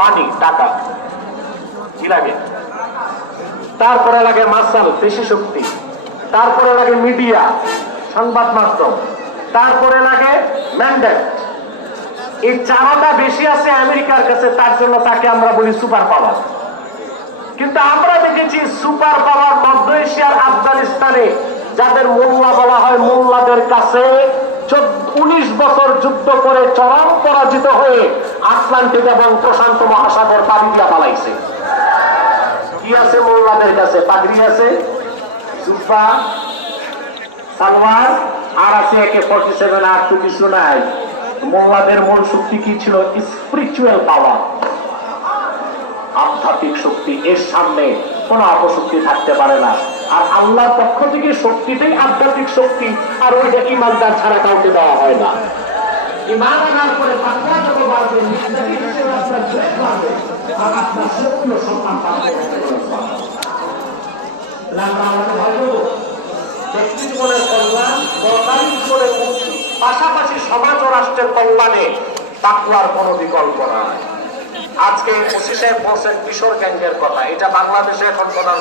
মানি, টাকা কি লাগে, তারপরে লাগে মাসাল, পেশি শক্তি, তারপরে লাগে মিডিয়া, সংবাদ মাধ্যম, তারপরে লাগে ম্যান্ডেট। এই চারটা বেশি আছে আমেরিকার কাছে, তার জন্য তাকে আমরা বলি সুপার পাওয়ার। কিন্তু আমরা দেখেছি সুপার পাওয়ার মধ্য এশিয়ার আফগানিস্তানে যাদের মোল্লা বলা হয়, মোল্লাদের কাছে 19 বছর যুদ্ধ করে চরম পরাজিত হয়ে আটলান্টিক এবং প্রশান্ত মহাসাগর পাবিয়া পালাইছে। কি আছে মোল্লাদের কাছে? পাগড়ি আছে, জুব্বা, সালোয়ার, আর আছে AK-47, আর তো কিছু নাই। মোল্লাদের মূল শক্তি কি ছিল? স্পিরিচুয়াল পাওয়ার, আধ্যাত্মিক শক্তি। এর সামনে কোন অপশক্তি থাকতে পারে না। আর আল্লাহর পক্ষ থেকে শক্তিটাই আধ্যাত্মিক শক্তি, আর ওইটা ইমানদার ছাড়া কাউকে দেওয়া হয় না। ইমান আনার পরে তাকওয়া যত বাড়বে, নিশ্চয়ই আপনার জয় বাড়বে, আর আপনার শক্তি ও সম্মান বাড়বে। আমরা আমাদের ভয় করব, ব্যক্তি জীবনের কল্যাণ, দরকারি জীবনের মুক্তি, পাশাপাশি সমাজ ও রাষ্ট্রের কল্যাণে তাকওয়ার কোনো বিকল্প নাই। আজকে ওসি সাহেব বলছেন কিশোর গ্যাংয়ের কথা, এটা বাংলাদেশে এখন প্রধান